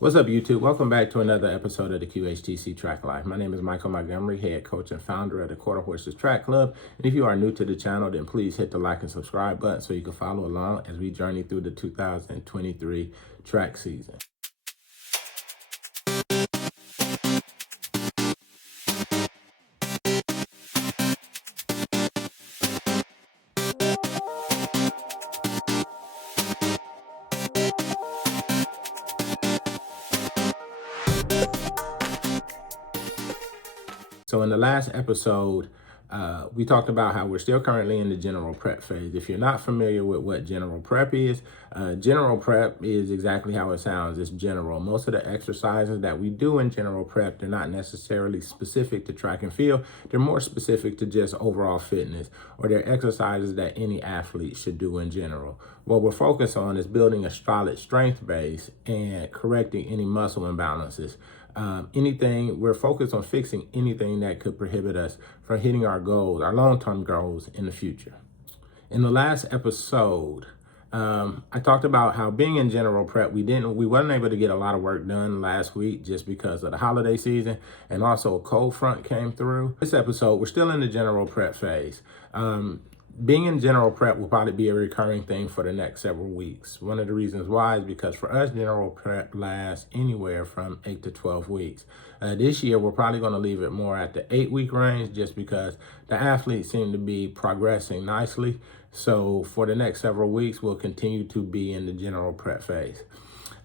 What's up, YouTube? Welcome back to another episode of the QHTC Track Life. My name is Michael Montgomery, head coach and founder of the Quarter Horses Track Club. And if you are new to the channel, then please hit the like and subscribe button so you can follow along as we journey through the 2023 track season. So in the last episode, we talked about how we're still currently in the general prep phase. If you're not familiar with what general prep is exactly how it sounds. It's general. Most of the exercises that we do in general prep, they're not necessarily specific to track and field. They're more specific to just overall fitness, or they're exercises that any athlete should do in general. What we're focused on is building a solid strength base and correcting any muscle imbalances. We're focused on fixing anything that could prohibit us from hitting our goals, our long-term goals in the future. In the last episode, I talked about how being in general prep, we wasn't able to get a lot of work done last week just because of the holiday season, and also a cold front came through. This episode, we're still in the general prep phase. Being in general prep will probably be a recurring thing for the next several weeks. One of the reasons why is because for us, general prep lasts anywhere from 8 to 12 weeks. This year, we're probably going to leave it more at the 8-week range just because the athletes seem to be progressing nicely. So for the next several weeks, we'll continue to be in the general prep phase.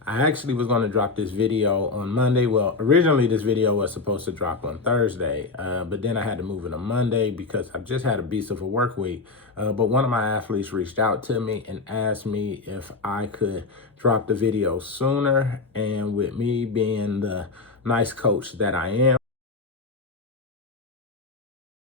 I actually was going to drop this video on Monday. Well, originally this video was supposed to drop on Thursday, but then I had to move it on Monday because I've just had a beast of a work week. But one of my athletes reached out to me and asked me if I could drop the video sooner. And with me being the nice coach that I am.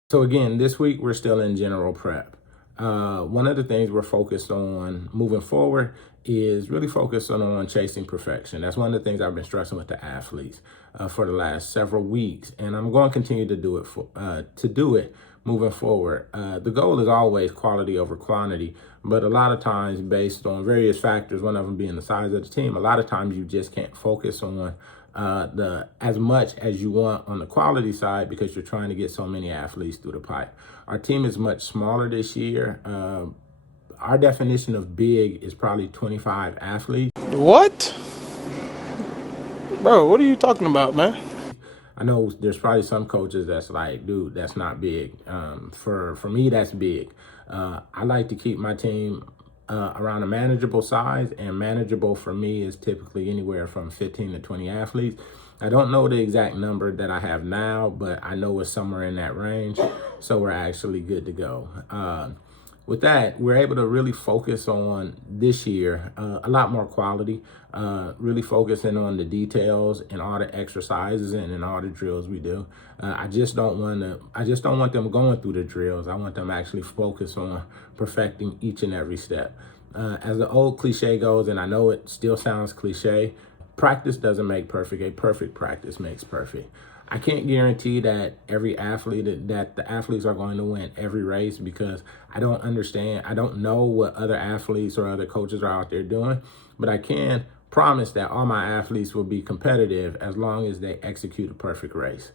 So again, this week we're still in general prep. One of the things we're focused on moving forward is really focusing on chasing perfection. That's one of the things I've been stressing with the athletes for the last several weeks, and I'm going to continue to do it moving forward. The goal is always quality over quantity, but a lot of times based on various factors, one of them being the size of the team, a lot of times you just can't focus on as much as you want on the quality side because you're trying to get so many athletes through the pipe. Our team is much smaller this year. Our definition of big is probably 25 athletes. What? Bro, what are you talking about, man? I know there's probably some coaches that's like, dude, that's not big. For me, that's big. I like to keep my team around a manageable size, and manageable for me is typically anywhere from 15 to 20 athletes. I don't know the exact number that I have now, but I know it's somewhere in that range, so we're actually good to go. With that, we're able to really focus on this year a lot more quality, really focusing on the details and all the exercises and in all the drills we do. I just don't want them going through the drills. I want them actually focused on perfecting each and every step. As the old cliche goes, and I know it still sounds cliche, practice doesn't make perfect. A perfect practice makes perfect. I can't guarantee that that the athletes are going to win every race because I don't know what other athletes or other coaches are out there doing, but I can promise that all my athletes will be competitive as long as they execute a perfect race.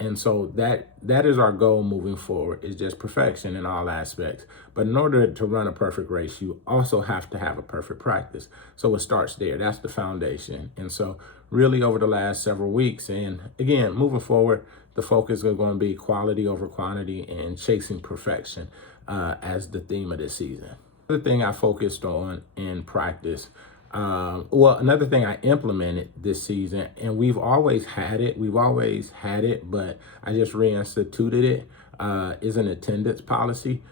And so that is our goal moving forward, is just perfection in all aspects. But in order to run a perfect race, you also have to have a perfect practice. So it starts there. That's the foundation. And so really over the last several weeks, and again, moving forward, the focus is going to be quality over quantity and chasing perfection as the theme of this season. Another thing I focused on in practice, another thing I implemented this season, and we've always had it, but I just reinstituted it, is an attendance policy.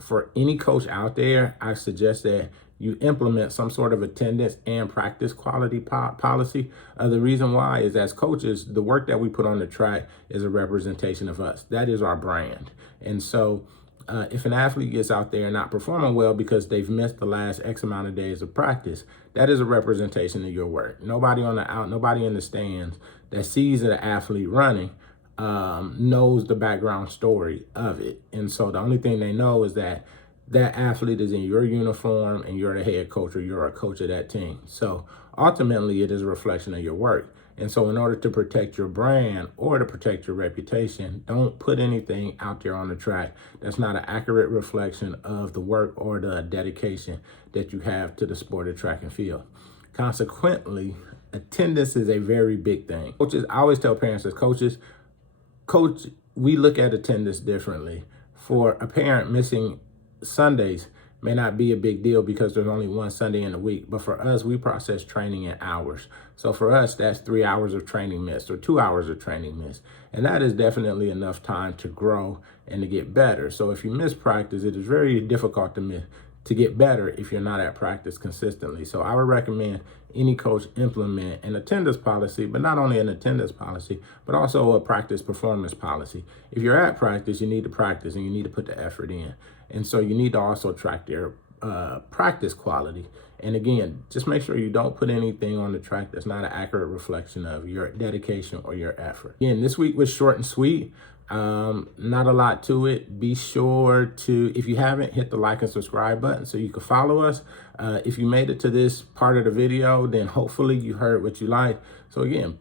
For any coach out there, I suggest that you implement some sort of attendance and practice quality policy. The reason why is, as coaches, the work that we put on the track is a representation of us. That is our brand. And so if an athlete gets out there and not performing well because they've missed the last X amount of days of practice, that is a representation of your work. Nobody in the stands that sees an athlete running knows the background story of it. And so the only thing they know is that that athlete is in your uniform and you're the head coach or you're a coach of that team. So ultimately, it is a reflection of your work. And so in order to protect your brand or to protect your reputation, don't put anything out there on the track that's not an accurate reflection of the work or the dedication that you have to the sport of track and field. Consequently, attendance is a very big thing. Coaches, I always tell parents as coaches, coach, we look at attendance differently. For a parent, missing Sundays may not be a big deal because there's only one Sunday in a week. But for us, we process training in hours. So for us, that's 3 hours of training missed or 2 hours of training missed. And that is definitely enough time to grow and to get better. So if you miss practice, it is very difficult to get better if you're not at practice consistently. So I would recommend any coach implement an attendance policy, but not only an attendance policy, but also a practice performance policy. If you're at practice, you need to practice and you need to put the effort in. And so you need to also track their practice quality. And again, just make sure you don't put anything on the track that's not an accurate reflection of your dedication or your effort. Again, this week was short and sweet. Not a lot to it. Be sure to, if you haven't, hit the like and subscribe button so you can follow us. If you made it to this part of the video, then hopefully you heard what you like. So again,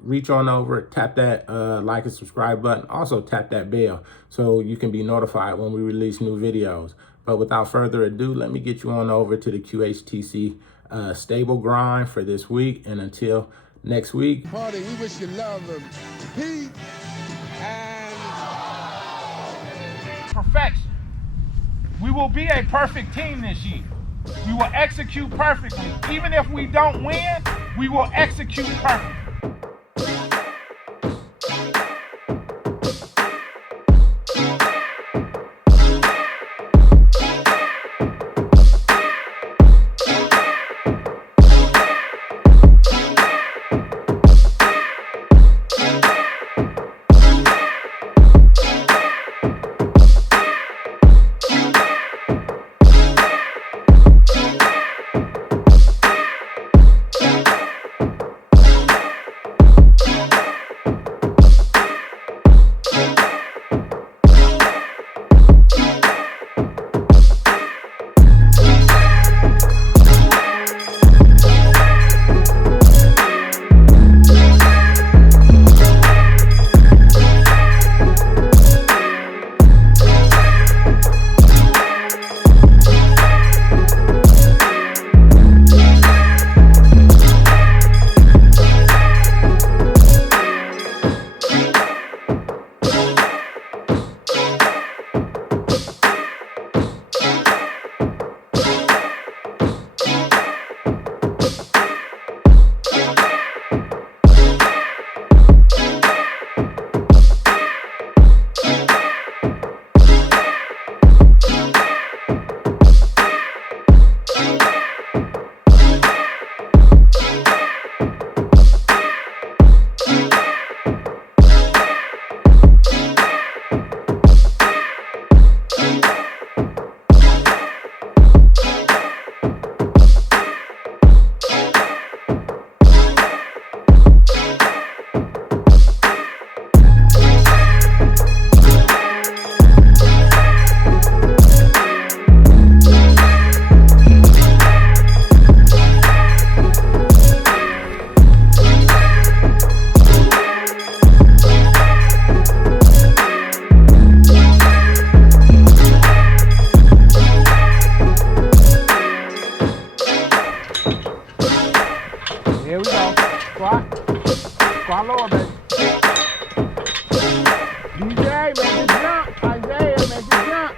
reach on over, tap that like and subscribe button. Also tap that bell so you can be notified when we release new videos. But without further ado, let me get you on over to the QHTC stable grind for this week. And until next week. Party, we wish you love and peace and perfection. We will be a perfect team this year. We will execute perfectly. Even if we don't win, we will execute perfectly. Squat lower, baby. DJ, make it jump. Isaiah, make it jump.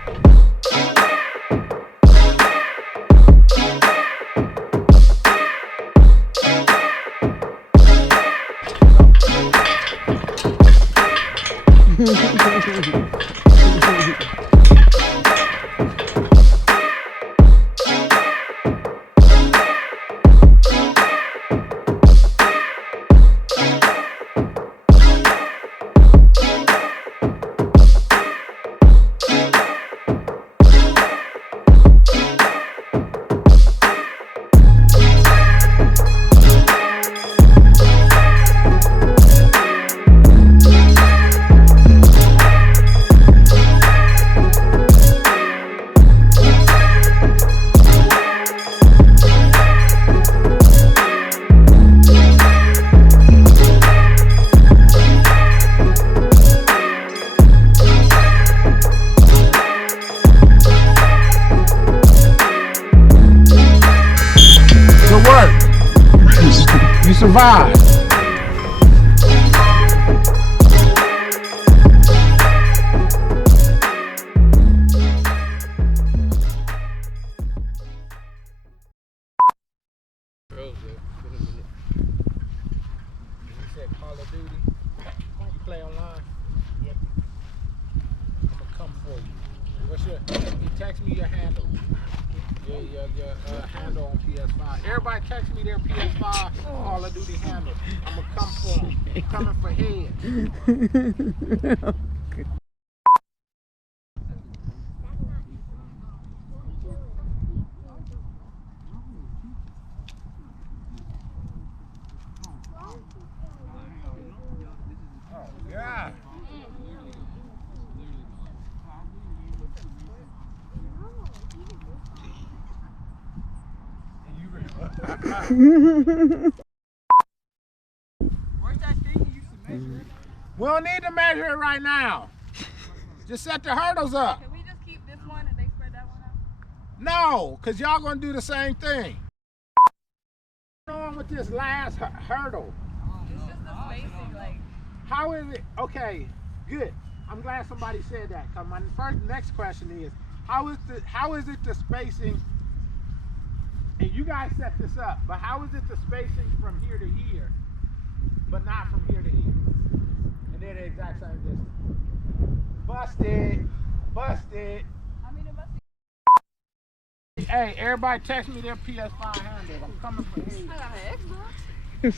survive. You said Call of Duty. You play online? Yep. I'm gonna come for you. What's your? You text me your handle. Your handle on PS5. Everybody text me their PS5 Call of Duty handle. I'm gonna come for them. Coming for heads. Yeah. We don't need to measure it right now. Just set the hurdles up. Can we just keep this one and they spread that one out? No, because y'all going to do the same thing. What's on with this last hurdle? It's just the spacing, like. How is it? Okay, good. I'm glad somebody said that. Cause my next question is, how is it the spacing? And you guys set this up, but how is it the spacing from here to here, but not from here to here? And they're the exact same distance. Busted. Busted. I mean, it must be. Hey, everybody text me their PS5 handle. I'm coming for you. I got an Xbox.